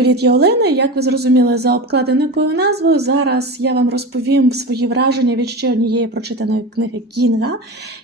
Привіт, я Олена. Як ви зрозуміли за обкладинкою назвою, зараз я вам розповім свої враження від ще однієї прочитаної книги Кінга.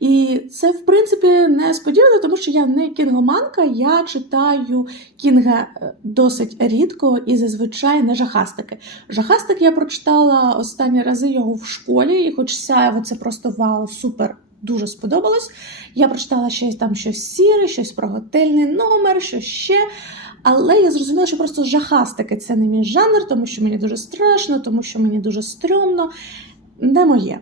І це, в принципі, несподівано, тому що я не кінгоманка, я читаю Кінга е, досить рідко і зазвичай не жахастики. Жахастик я прочитала останні рази його в школі, і хоч сяєво це просто вау, супер. Дуже сподобалось. Я прочитала щось там щось сіре, щось про готельний номер, щось ще. Але я зрозуміла, що просто жахастики це не мій жанр, тому що мені дуже страшно, тому що мені дуже стрьомно. Не моє.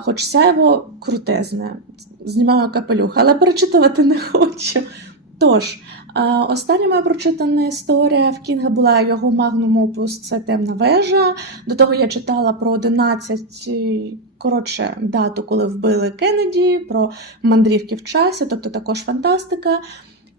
Хоч сяйво крутезне, знімаю капелюх, але перечитувати не хочу. Тож, остання моя прочитана історія в Кінга була його магнум опус це темна вежа. До того я читала про 11 коротше дату, коли вбили Кеннеді, про мандрівки в часі, тобто також фантастика.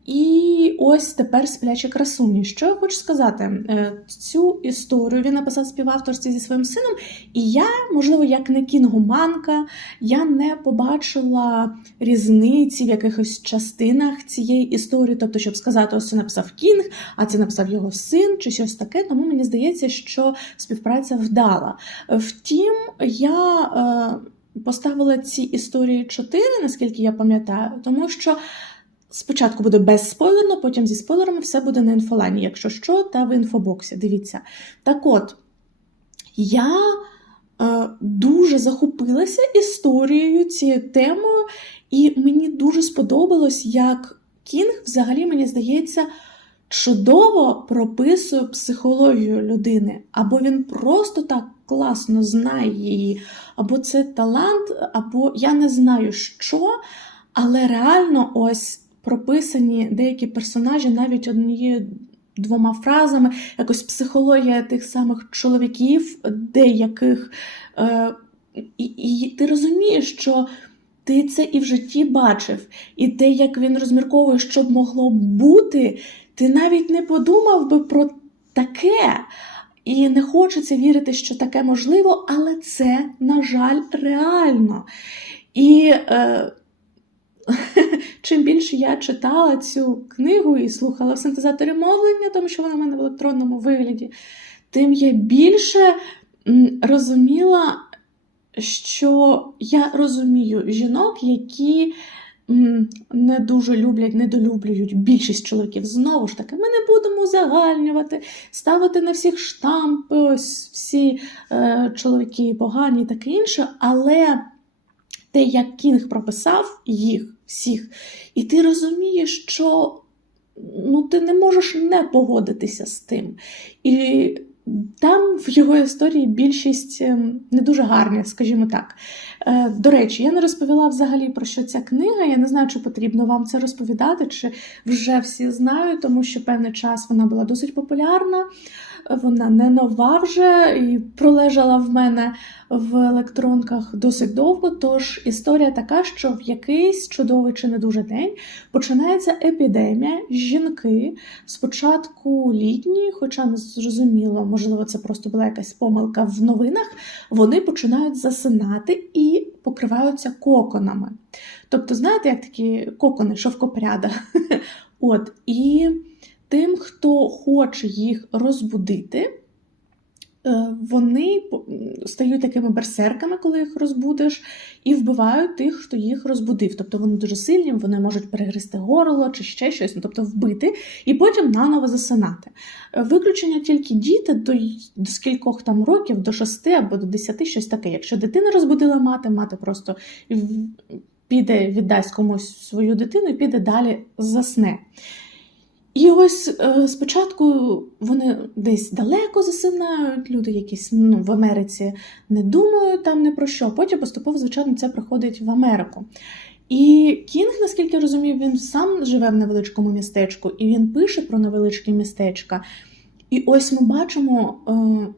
І ось тепер сплячі красуні. Що я хочу сказати? Е, Цю історію він написав співавторстві зі своїм сином, і я, можливо, як не кінгуманка, я не побачила різниці в якихось частинах цієї історії. Тобто, щоб сказати, ось це написав Кінг, а це написав його син, чи щось таке. Тому мені здається, що співпраця вдала. Втім, я. Е, Поставила ці історії чотири, наскільки я пам'ятаю, тому що Спочатку буде безспойлерно, потім зі спойлерами все буде на інфолайні, якщо що, та в інфобоксі. Дивіться. Так от, я е, дуже захопилася історією цією темою, і мені дуже сподобалось, як Кінг, взагалі, мені здається, чудово прописує психологію людини. Або він просто так класно знає її, або це талант, або я не знаю що, але реально ось прописані деякі персонажі навіть однією двома фразами, якось психологія тих самих чоловіків, деяких. Е, і, і ти розумієш, що ти це і в житті бачив, і те, як він розмірковує, що б могло бути, ти навіть не подумав би про таке. І не хочеться вірити, що таке можливо, але це, на жаль, реально. І е, чим більше я читала цю книгу і слухала в синтезаторі мовлення, тому що вона в мене в електронному вигляді, тим я більше розуміла, що я розумію жінок, які не дуже люблять, недолюблюють більшість чоловіків. Знову ж таки, ми не будемо узагальнювати, ставити на всіх штампи, ось всі е, чоловіки погані таке інше, але те, як Кінг прописав їх всіх, і ти розумієш, що ну, ти не можеш не погодитися з тим. І там в його історії більшість ем, не дуже гарні, скажімо так. Е, до речі, я не розповіла взагалі про що ця книга. Я не знаю, чи потрібно вам це розповідати, чи вже всі знають, тому що певний час вона була досить популярна. Вона не нова вже і пролежала в мене в електронках досить довго. Тож історія така, що в якийсь чудовий чи не дуже день починається епідемія. Жінки спочатку літні, хоча не зрозуміло, можливо, це просто була якась помилка в новинах. Вони починають засинати і покриваються коконами. Тобто, знаєте, як такі кокони, шовкопряда. От і тим, хто хоче їх розбудити, е, вони стають такими берсерками, коли їх розбудиш, і вбивають тих, хто їх розбудив. Тобто вони дуже сильні, вони можуть перегризти горло чи ще щось, ну, тобто вбити, і потім наново засинати. Е, виключення тільки діти до до скількох там років, до шести або до десяти, щось таке. Якщо дитина розбудила мати, мати просто піде, віддасть комусь свою дитину і піде далі засне. І ось е, спочатку вони десь далеко засинають, люди якісь ну, в Америці не думають там не про що. Потім поступово, звичайно, це приходить в Америку. І Кінг, наскільки я розумію, він сам живе в невеличкому містечку, і він пише про невеличке містечка. І ось ми бачимо. Е,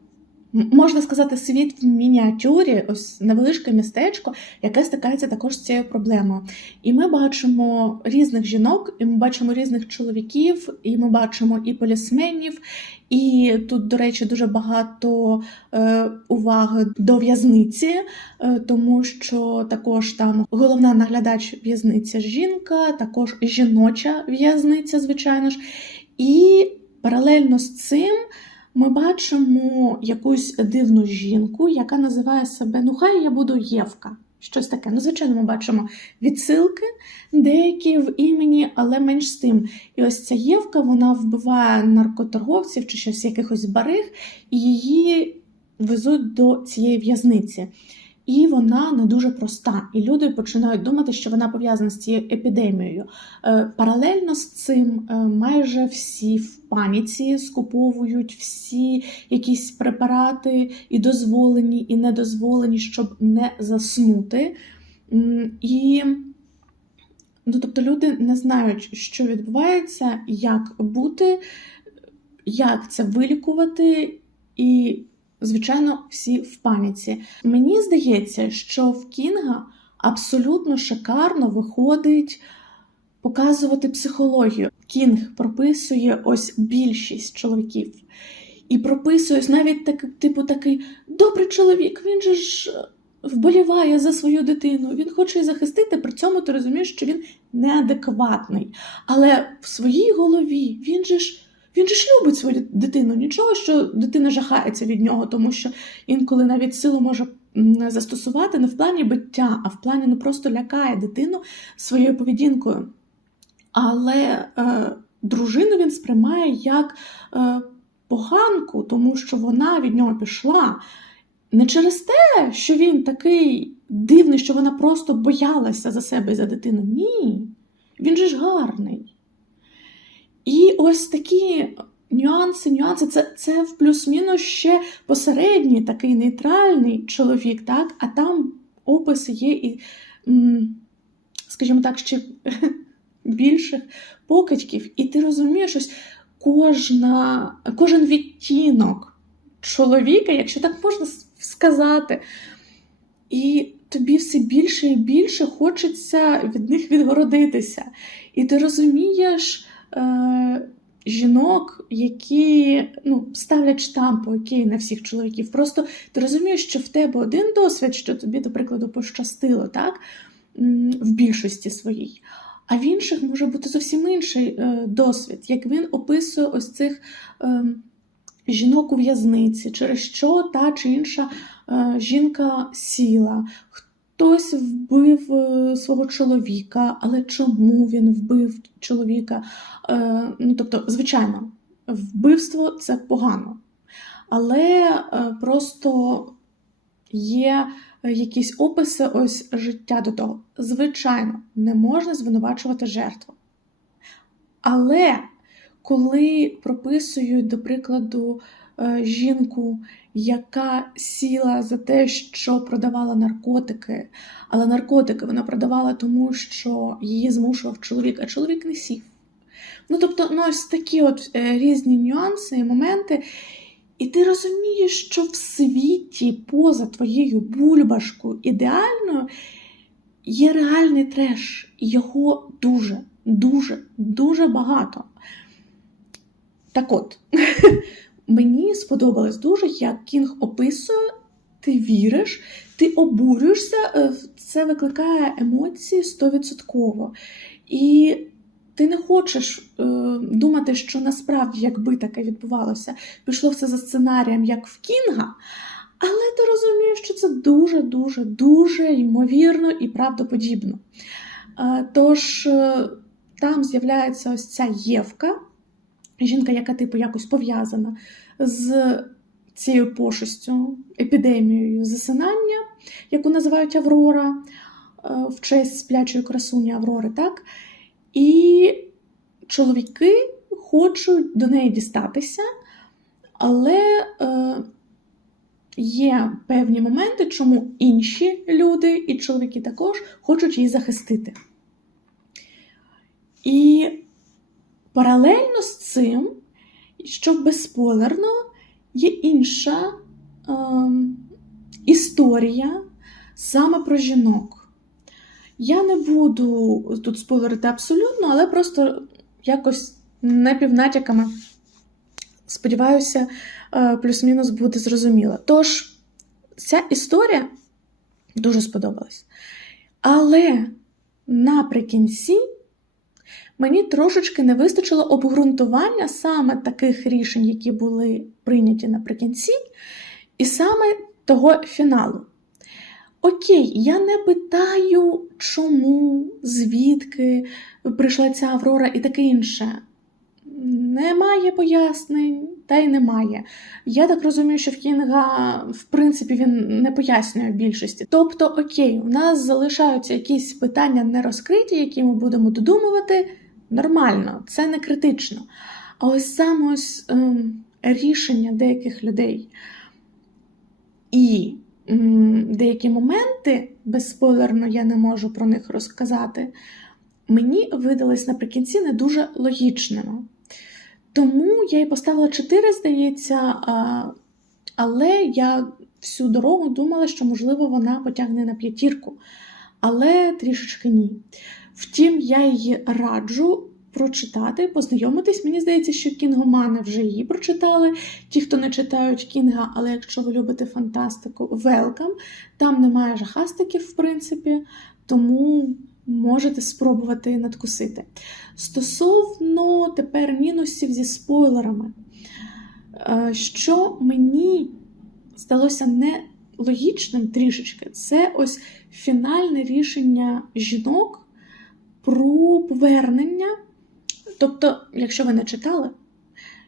Можна сказати, світ в мініатюрі, ось невеличке містечко, яке стикається також з цією проблемою. І ми бачимо різних жінок, і ми бачимо різних чоловіків, і ми бачимо і полісменів. І тут, до речі, дуже багато е, уваги до в'язниці, е, тому що також там головна наглядач в'язниця жінка, також жіноча в'язниця, звичайно ж. І паралельно з цим ми бачимо якусь дивну жінку, яка називає себе Ну, хай я буду Євка. Щось таке. Ну, звичайно, ми бачимо відсилки деякі в імені, але менш з тим. І ось ця Євка вона вбиває наркоторговців чи щось якихось бариг, і її везуть до цієї в'язниці. І вона не дуже проста. І люди починають думати, що вона пов'язана з цією епідемією. Е, Паралельно з цим е, майже всі в паніці скуповують всі якісь препарати, і дозволені, і недозволені, щоб не заснути. І ну, тобто люди не знають, що відбувається, як бути, як це вилікувати, і, звичайно, всі в паніці. Мені здається, що в Кінга абсолютно шикарно виходить показувати психологію. Кінг прописує ось більшість чоловіків. І прописує навіть так, типу такий добрий чоловік, він же ж е, вболіває за свою дитину, він хоче її захистити, при цьому ти розумієш, що він неадекватний. Але в своїй голові він же ж. Він же ж любить свою дитину. Нічого, що дитина жахається від нього, тому що інколи навіть силу може застосувати не в плані биття, а в плані ну просто лякає дитину своєю поведінкою. Але е, дружину він сприймає як е, поганку, тому що вона від нього пішла. Не через те, що він такий дивний, що вона просто боялася за себе і за дитину. Ні. Він же ж гарний. І ось такі нюанси, нюанси, це, це в плюс-мінус ще посередній, такий нейтральний чоловік, так? а там описи є і, скажімо так, ще більших покидьків. І ти розумієш, ось кожна, кожен відтінок чоловіка, якщо так можна сказати, і тобі все більше і більше хочеться від них відгородитися. І ти розумієш е, жінок, які ну, ставлять штампи окей на всіх чоловіків. Просто ти розумієш, що в тебе один досвід, що тобі, до прикладу, пощастило, так? В більшості своїй. А в інших може бути зовсім інший е, досвід, як він описує ось цих е, жінок у в'язниці, через що та чи інша е, жінка сіла. Хтось вбив е, свого чоловіка, але чому він вбив чоловіка? Е, ну, тобто, звичайно, вбивство це погано. Але е, просто є якісь описи ось життя до того. Звичайно, не можна звинувачувати жертву. Але коли прописують, до прикладу, жінку, яка сіла за те, що продавала наркотики, але наркотики вона продавала тому, що її змушував чоловік, а чоловік не сів. Ну, тобто, ну, ось такі от е, різні нюанси і моменти. І ти розумієш, що в світі поза твоєю бульбашкою ідеальною є реальний треш, його дуже, дуже, дуже багато. Так от, мені сподобалось дуже, як Кінг описує, ти віриш, ти обурюєшся, е, це викликає емоції стовідсотково. І ти не хочеш е, думати, що насправді, якби таке відбувалося, пішло все за сценарієм, як в Кінга. Але ти розумієш, що це дуже-дуже, дуже ймовірно і правдоподібно. Е, тож е, там з'являється ось ця Євка, жінка, яка типу якось пов'язана з цією пошестю, епідемією засинання, яку називають Аврора, е, в честь сплячої красуні Аврори, так? І чоловіки хочуть до неї дістатися, але е, є певні моменти, чому інші люди, і чоловіки також хочуть її захистити. І паралельно з цим, щоб безспойлерно, є інша е, історія саме про жінок. Я не буду тут спойлерити абсолютно, але просто якось напівнатяками, сподіваюся, е, плюс-мінус буде зрозуміло. Тож, ця історія дуже сподобалась. Але наприкінці мені трошечки не вистачило обґрунтування саме таких рішень, які були прийняті наприкінці, і саме того фіналу. Окей, я не питаю, чому, звідки прийшла ця Аврора і таке інше. Немає пояснень, та й немає. Я так розумію, що в Кінга, в принципі, він не пояснює більшості. Тобто, окей, у нас залишаються якісь питання не розкриті, які ми будемо додумувати. Нормально, це не критично. А ось саме ось ем, рішення деяких людей і м, деякі моменти, безспойлерно я не можу про них розказати, мені видались наприкінці не дуже логічними. Тому я і поставила 4, здається, а, але я всю дорогу думала, що, можливо, вона потягне на п'ятірку. Але трішечки ні. Втім, я її раджу прочитати, познайомитись. Мені здається, що кінгомани вже її прочитали. Ті, хто не читають кінга, але якщо ви любите фантастику, велкам. Там немає жахастиків, в принципі, тому можете спробувати надкусити. Стосовно тепер мінусів зі спойлерами, е, що мені здалося нелогічним трішечки, це ось фінальне рішення жінок про повернення. Тобто, якщо ви не читали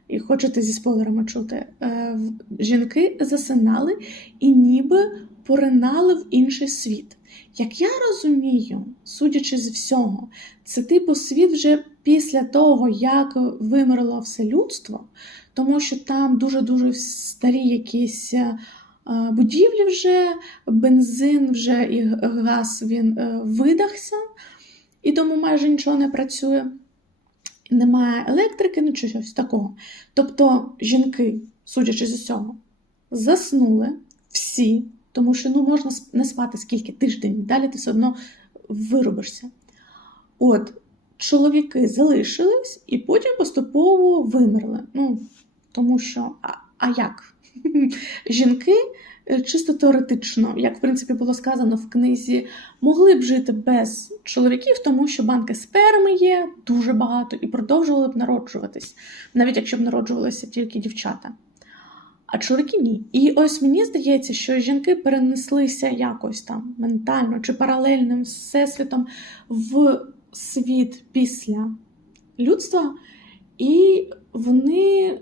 і хочете зі спойлерами чути, е, жінки засинали і ніби поринали в інший світ. Як я розумію, судячи з всього, це типу світ вже після того, як вимерло все людство, тому що там дуже-дуже старі якісь е, будівлі вже, бензин вже і газ він е, видахся, і тому майже нічого не працює. Немає електрики, ну чи щось такого. Тобто жінки, судячи з усього, заснули всі, тому що ну, можна не спати скільки тиждень, далі ти все одно виробишся. От, чоловіки залишились і потім поступово вимерли. Ну, тому що, а, а як? Жінки чисто теоретично, як в принципі було сказано в книзі, могли б жити без чоловіків, тому що банки сперми є дуже багато і продовжували б народжуватись, навіть якщо б народжувалися тільки дівчата. А чоловіки ні. І ось мені здається, що жінки перенеслися якось там ментально чи паралельним всесвітом в світ після людства, і вони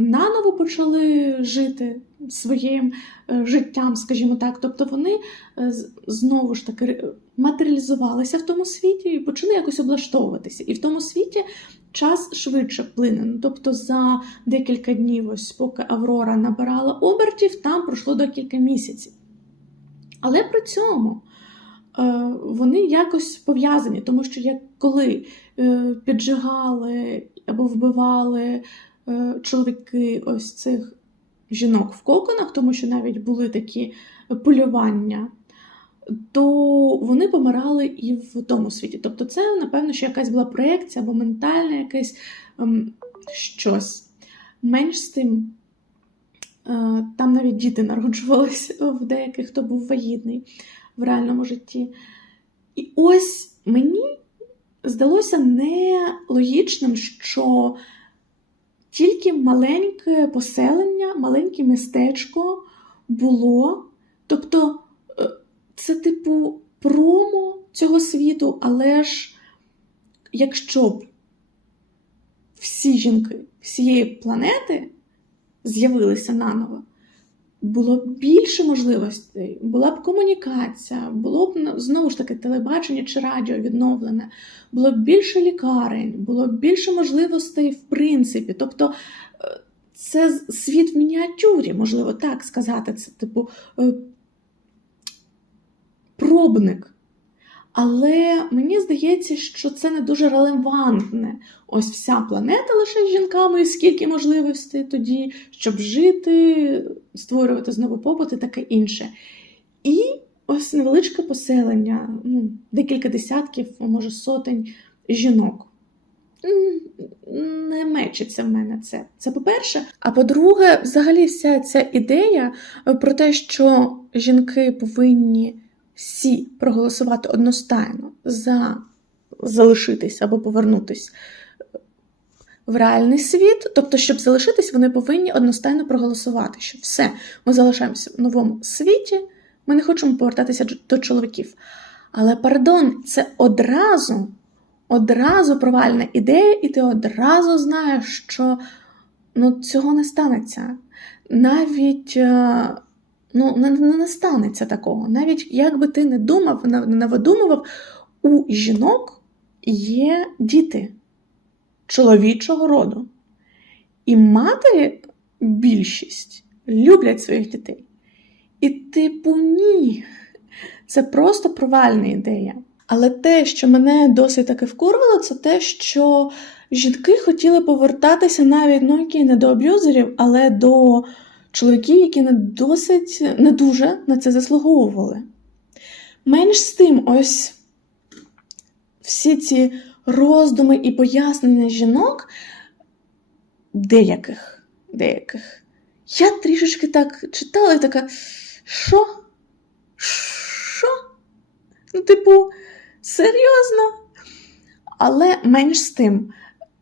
наново почали жити своїм е, життям, скажімо так. Тобто вони е, знову ж таки матеріалізувалися в тому світі і почали якось облаштовуватися. І в тому світі час швидше плине. Ну, Тобто за декілька днів, ось поки Аврора набирала обертів, там пройшло декілька місяців. Але при цьому е, вони якось пов'язані, тому що як коли піджигали або вбивали чоловіки ось цих жінок в коконах, тому що навіть були такі полювання, то вони помирали і в тому світі. Тобто, це, напевно, що якась була проекція або ментальне якесь ем, щось. Менш з тим, е, там навіть діти народжувалися в деяких, хто був вагітний в реальному житті. І ось мені здалося нелогічним, що тільки маленьке поселення, маленьке містечко було. Тобто, е, це типу промо цього світу, але ж якщо б всі жінки всієї планети з'явилися наново, було б більше можливостей, була б комунікація, було б знову ж таки телебачення чи радіо відновлене, було б більше лікарень, було б більше можливостей в принципі. Тобто е, це світ в мініатюрі, можливо так сказати. Це типу е, пробник. Але мені здається, що це не дуже релевантне. Ось вся планета лише з жінками, і скільки можливостей тоді, щоб жити, створювати знову побут і таке інше. І ось невеличке поселення, ну, декілька десятків, може сотень жінок. Не мечиться в мене це. Це по-перше. А по-друге, взагалі, вся ця ідея про те, що жінки повинні всі проголосувати одностайно за залишитись або повернутись в реальний світ. Тобто, щоб залишитись, вони повинні одностайно проголосувати, що все, ми залишаємося в новому світі, ми не хочемо повертатися до чоловіків. Але пардон, це одразу, одразу провальна ідея, і ти одразу знаєш, що ну, цього не станеться. Навіть е, ну, не, не станеться такого. Навіть як би ти не думав, не, не видумував, у жінок є діти чоловічого роду. І матері більшість люблять своїх дітей. І, типу, ні. Це просто провальна ідея. Але те, що мене досить таки вкурвало, це те, що жінки хотіли повертатися навіть ну, які не до аб'юзерів, але до чоловіків, які не досить не дуже на це заслуговували. Менш з тим, ось всі ці роздуми і пояснення жінок деяких, деяких. Я трішечки так читала і така, що? Що? Ну, типу, серйозно? Але менш з тим,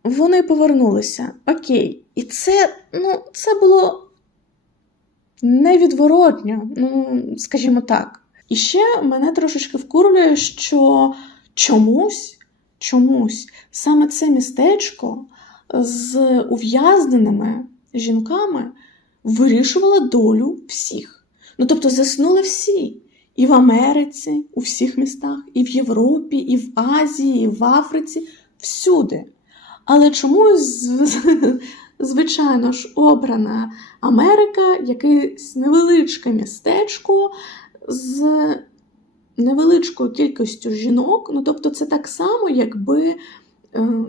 вони повернулися. Окей. І це, ну, це було невідворотньо, ну, скажімо так. І ще мене трошечки вкурює, що чомусь, чомусь саме це містечко з ув'язненими жінками вирішувало долю всіх. Ну, тобто, заснули всі. І в Америці, у всіх містах, і в Європі, і в Азії, і в Африці, всюди. Але чомусь, звичайно ж, обрана Америка, якесь невеличке містечко з невеличкою кількістю жінок. Ну, тобто, це так само, якби,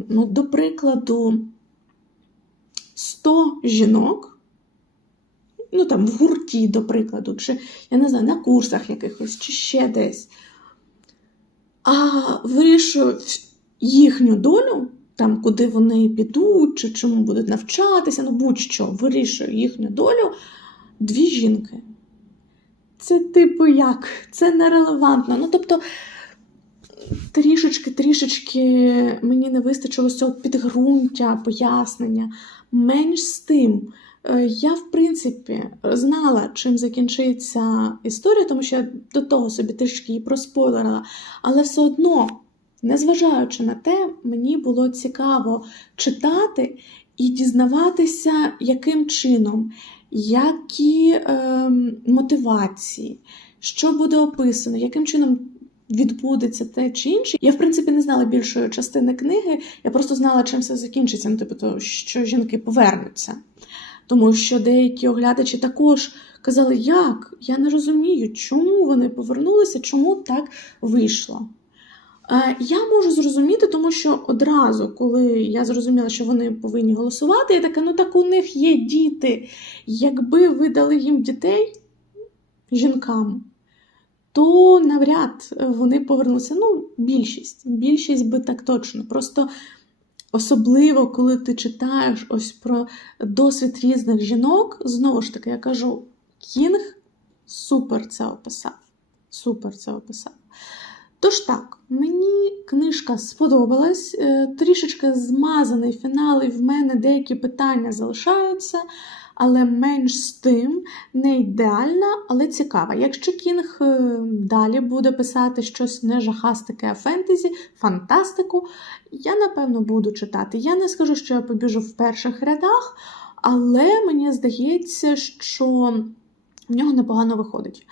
ну, до прикладу, 100 жінок ну там в гурті, до прикладу, чи я не знаю, на курсах якихось, чи ще десь. А вирішую їхню долю, там, куди вони підуть, чи чому будуть навчатися, ну будь-що, вирішую їхню долю дві жінки. Це, типу, як? Це нерелевантно. Ну, тобто, трішечки-трішечки мені не вистачило цього підґрунтя, пояснення. Менш з тим. Е, я, в принципі, знала, чим закінчиться історія, тому що я до того собі трішки її проспойлерила, але все одно, незважаючи на те, мені було цікаво читати і дізнаватися, яким чином, які е, мотивації, що буде описано, яким чином. Відбудеться те чи інше. Я, в принципі, не знала більшої частини книги, я просто знала, чим все закінчиться. Ну, тобто, то, що жінки повернуться. Тому що деякі оглядачі також казали, як? Я не розумію, чому вони повернулися, чому так вийшло. Я можу зрозуміти, тому що одразу, коли я зрозуміла, що вони повинні голосувати, я така, ну так у них є діти. Якби ви дали їм дітей жінкам, то навряд вони повернулися. Ну, більшість. Більшість би так точно. Просто Особливо, коли ти читаєш ось про досвід різних жінок, знову ж таки, я кажу, Кінг супер це описав. Супер це описав. Тож так, мені книжка сподобалась, е, трішечки змазаний фінал, і в мене деякі питання залишаються але менш з тим не ідеальна, але цікава. Якщо Кінг е, далі буде писати щось не жахастике, а фентезі, фантастику, я напевно буду читати. Я не скажу, що я побіжу в перших рядах, але мені здається, що в нього непогано виходить.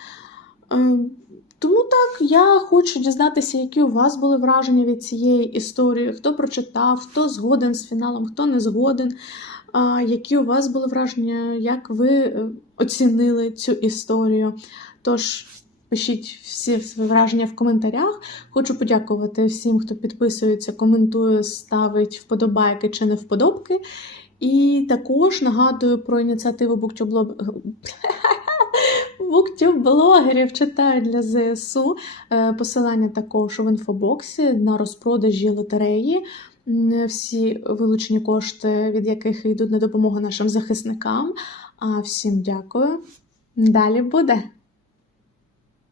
Тому так, я хочу дізнатися, які у вас були враження від цієї історії, хто прочитав, хто згоден з фіналом, хто не згоден. Які у вас були враження, як ви е, оцінили цю історію? Тож пишіть всі свої враження в коментарях. Хочу подякувати всім, хто підписується, коментує, ставить вподобайки чи не вподобки. І також нагадую про ініціативу Буктюб-блогерів читаю для ЗСУ. Е, посилання також в інфобоксі на розпродажі лотереї всі вилучені кошти, від яких йдуть на допомогу нашим захисникам. А всім дякую. Далі буде.